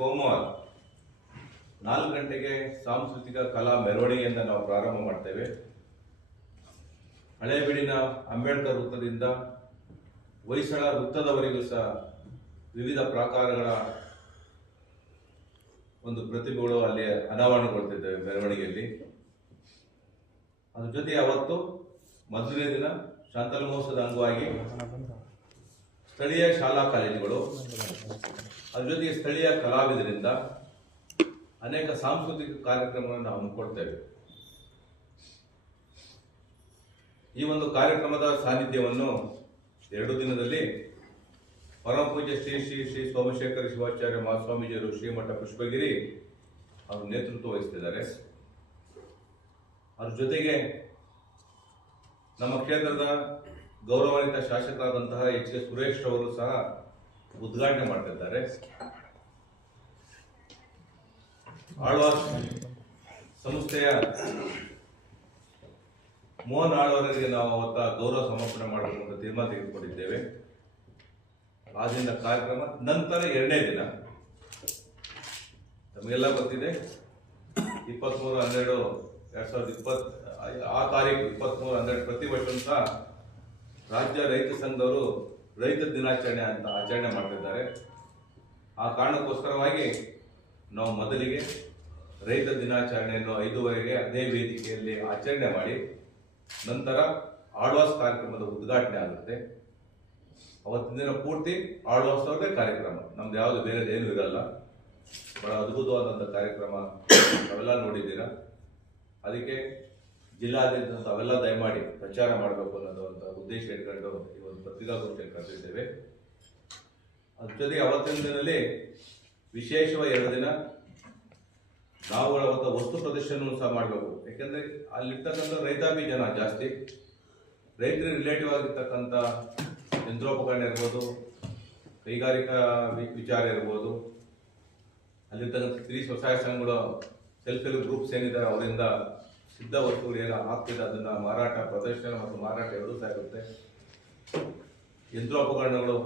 ಸೋಮವಾರ ನಾಲ್ಕು ಗಂಟೆಗೆ ಸಾಂಸ್ಕೃತಿಕ ಕಲಾ ಮೆರವಣಿಗೆಯಿಂದ ನಾವು ಪ್ರಾರಂಭ ಮಾಡ್ತೇವೆ. ಹಳೇಬೀಡಿನ ಅಂಬೇಡ್ಕರ್ ವೃತ್ತದಿಂದ ಹೊಯ್ಸಳ ವೃತ್ತದವರೆಗೂ ಸಹ ವಿವಿಧ ಪ್ರಾಕಾರಗಳ ಒಂದು ಪ್ರತಿಭೆಗಳು ಅಲ್ಲಿ ಅನಾವರಣಗೊಳ್ತಿದ್ದೇವೆ ಮೆರವಣಿಗೆಯಲ್ಲಿ. ಅದ್ರ ಜೊತೆ ಅವತ್ತು ಮೊದಲನೇ ದಿನ ಶಾಂತಲ ಮಹೋತ್ಸವದ ಅಂಗವಾಗಿ ಸ್ಥಳೀಯ ಶಾಲಾ ಕಾಲೇಜುಗಳು, ಅದ್ರ ಜೊತೆಗೆ ಸ್ಥಳೀಯ ಕಲಾವಿದರಿಂದ ಅನೇಕ ಸಾಂಸ್ಕೃತಿಕ ಕಾರ್ಯಕ್ರಮಗಳನ್ನು ನಾವು ಕೊಡ್ತೇವೆ ಈ ಒಂದು ಕಾರ್ಯಕ್ರಮದ ಸಾನ್ನಿಧ್ಯವನ್ನು ಎರಡು ದಿನದಲ್ಲಿ ಪರಮ ಪೂಜ್ಯ ಶ್ರೀ ಶ್ರೀ ಶ್ರೀ ಸೋಮಶೇಖರ ಶಿವಾಚಾರ್ಯ ಮಹಾಸ್ವಾಮೀಜಿಯವರು ಶ್ರೀಮಠ ಪುಷ್ಪಗಿರಿ ಅವರು ನೇತೃತ್ವ ವಹಿಸ್ತಿದ್ದಾರೆ. ಅದ್ರ ಜೊತೆಗೆ ನಮ್ಮ ಕ್ಷೇತ್ರದ ಗೌರವಾನ್ವಿತ ಶಾಸಕರಾದಂತಹ ಎಚ್ ಕೆ ಸುರೇಶ್ ಅವರು ಸಹ ಉದ್ಘಾಟನೆ ಮಾಡ್ತಿದ್ದಾರೆ. ಆಳ್ವಾಸ್ ಸಂಸ್ಥೆಯ ಮೋಹನ್ ಆಳ್ವಾರರಿಗೆ ನಾವು ಅವತ್ತ ಗೌರವ ಸಮರ್ಪಣೆ ಮಾಡಬೇಕು ತೀರ್ಮಾನ ತೆಗೆದುಕೊಂಡಿದ್ದೇವೆ. ಆ ದಿನ ಕಾರ್ಯಕ್ರಮ ನಂತರ ಎರಡನೇ ದಿನ. ನಮಗೆಲ್ಲ ಗೊತ್ತಿದೆ ಇಪ್ಪತ್ತ್ಮೂರು ಹನ್ನೆರಡು ಎರಡ್ ಸಾವಿರದ ಇಪ್ಪತ್ ಆ ತಾರೀಕು ಇಪ್ಪತ್ತ್ಮೂರು ಹನ್ನೆರಡು ಪ್ರತಿ ವರ್ಷ ರಾಜ್ಯ ರೈತ ಸಂಘದವರು ರೈತ ದಿನಾಚರಣೆ ಅಂತ ಆಚರಣೆ ಮಾಡ್ತಿದ್ದಾರೆ. ಆ ಕಾರಣಕ್ಕೋಸ್ಕರವಾಗಿ ನಾವು ಮೊದಲಿಗೆ ರೈತ ದಿನಾಚರಣೆಯನ್ನು ಐದುವರೆಗೆ ಅದೇ ವೇದಿಕೆಯಲ್ಲಿ ಆಚರಣೆ ಮಾಡಿ, ನಂತರ ಆಳ್ವಾಸ್ ಕಾರ್ಯಕ್ರಮದ ಉದ್ಘಾಟನೆ ಆಗುತ್ತೆ. ಅವತ್ತಿನ ದಿನ ಪೂರ್ತಿ ಆಳ್ವಾಸವ್ರದೇ ಕಾರ್ಯಕ್ರಮ. ನಮ್ದು ಯಾವುದು ಬೇರೆ ಏನೂ ಇರಲ್ಲ. ಬಹಳ ಅದ್ಭುತವಾದಂಥ ಕಾರ್ಯಕ್ರಮ. ನಾವೆಲ್ಲ ನೋಡಿದ್ದೀರಾ. ಅದಕ್ಕೆ ಜಿಲ್ಲಾದ್ಯಂತ ತಾವೆಲ್ಲ ದಯಮಾಡಿ ಪ್ರಚಾರ ಮಾಡಬೇಕು ಅನ್ನೋದು ಉದ್ದೇಶ ಇಟ್ಕೊಂಡು ಈ ಒಂದು ಪತ್ರಿಕಾಗೋಷ್ಠಿಯಲ್ಲಿ ಕರೆದಿದ್ದೇವೆ. ಅದ್ರ ಅವತ್ತಿನ ದಿನದಲ್ಲಿ ವಿಶೇಷವಾಗಿ ಎರಡು ದಿನ ನಾವು ಒಂದು ವಸ್ತು ಪ್ರದರ್ಶನವನ್ನು ಸಹ ಮಾಡಬೇಕು. ಯಾಕೆಂದ್ರೆ ಅಲ್ಲಿರ್ತಕ್ಕಂಥ ರೈತಾಪಿ ಜನ ಜಾಸ್ತಿ ರೈತರ ರಿಲೇಟಿವ್ ಆಗಿರ್ತಕ್ಕಂಥ ಯಂತ್ರೋಪಕರಣ ಇರ್ಬೋದು, ಕೈಗಾರಿಕಾ ವಿಚಾರ ಇರ್ಬೋದು, ಅಲ್ಲಿರ್ತಕ್ಕಂಥ ಸ್ತ್ರೀ ಸ್ವಸಹಾಯ ಸಂಘಗಳು ಸೆಲ್ಫ್ ಹೆಲ್ಪ್ ಗ್ರೂಪ್ಸ್ ಏನಿದ್ದಾರೆ ಅವರಿಂದ ಸಿದ್ಧ ವಸ್ತುಗಳು ಏನು ಆಗ್ತಿದೆ ಅದನ್ನ ಮಾರಾಟ ಪ್ರದರ್ಶನ ಮತ್ತು ಮಾರಾಟ ಎರಡೂ ಸಹ ಇರುತ್ತೆ ಯಂತ್ರೋಪಕರಣಗಳು